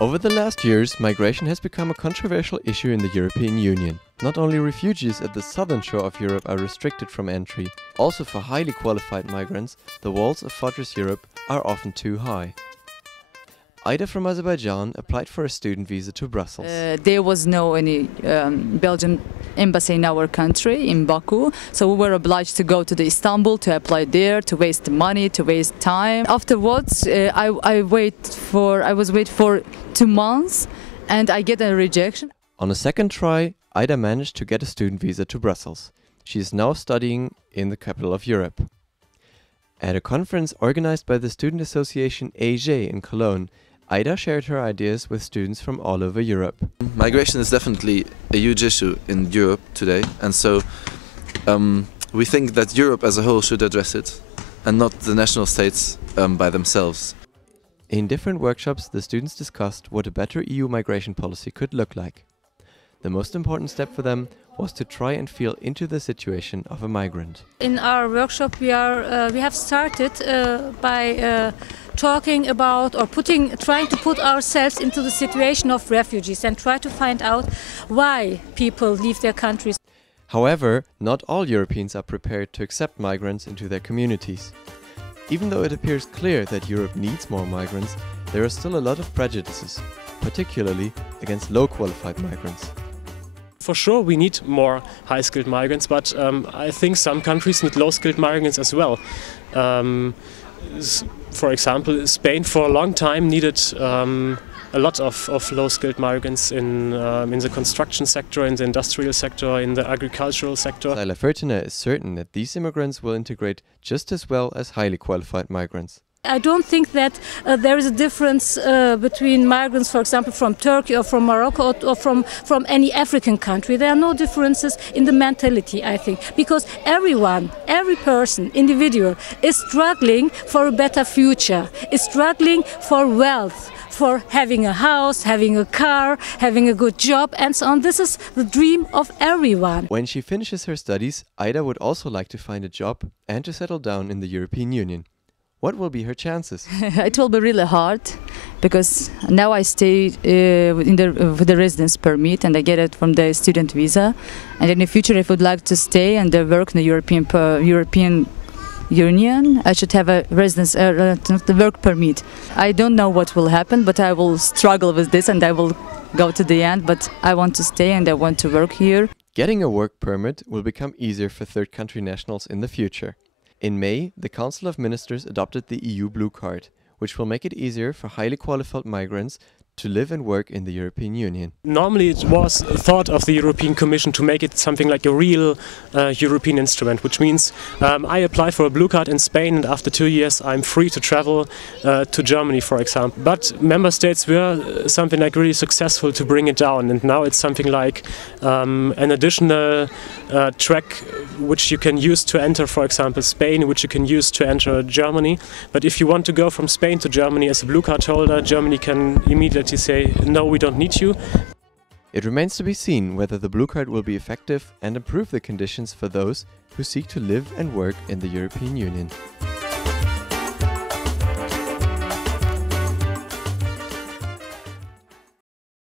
Over the last years, migration has become a controversial issue in the European Union. Not only refugees at the southern shore of Europe are restricted from entry, also for highly qualified migrants, the walls of Fortress Europe are often too high. Ida from Azerbaijan applied for a student visa to Brussels. There was no any Belgian embassy in our country, in Baku, so we were obliged to go to the Istanbul to apply there, to waste money, to waste time. Afterwards, I was wait for 2 months, and I get a rejection. On a second try, Ida managed to get a student visa to Brussels. She is now studying in the capital of Europe. At a conference organized by the student association AG in Cologne, Ida shared her ideas with students from all over Europe. Migration is definitely a huge issue in Europe today, and so we think that Europe as a whole should address it, and not the national states by themselves. In different workshops, the students discussed what a better EU migration policy could look like. The most important step for them was to try and feel into the situation of a migrant. In our workshop we have started by talking about or trying to put ourselves into the situation of refugees and try to find out why people leave their countries. However, not all Europeans are prepared to accept migrants into their communities. Even though it appears clear that Europe needs more migrants, there are still a lot of prejudices, particularly against low-qualified migrants. For sure we need more high-skilled migrants, but I think some countries need low-skilled migrants as well. For example, Spain for a long time needed a lot of low-skilled migrants in the construction sector, in the industrial sector, in the agricultural sector. Sila Furtner is certain that these immigrants will integrate just as well as highly qualified migrants. I don't think that there is a difference between migrants, for example, from Turkey or from Morocco or from any African country. There are no differences in the mentality, I think, because everyone, every person, individual, is struggling for a better future, is struggling for wealth, for having a house, having a car, having a good job, and so on. This is the dream of everyone. When she finishes her studies, Ida would also like to find a job and to settle down in the European Union. What will be her chances? It will be really hard because now I stay with the residence permit and I get it from the student visa. And in the future, if I would like to stay and work in the European Union, I should have a residence, the work permit. I don't know what will happen, but I will struggle with this and I will go to the end. But I want to stay and I want to work here. Getting a work permit will become easier for third country nationals in the future. In May, the Council of Ministers adopted the EU Blue Card, which will make it easier for highly qualified migrants to live and work in the European Union. Normally it was thought of the European Commission to make it something like a real European instrument, which means I apply for a blue card in Spain and after 2 years I'm free to travel to Germany, for example. But member states were something like really successful to bring it down, and now it's something like an additional track which you can use to enter, for example, Spain, which you can use to enter Germany. But if you want to go from Spain to Germany as a blue card holder, Germany can immediately say, no, we don't need you. It remains to be seen whether the blue card will be effective and improve the conditions for those who seek to live and work in the European Union.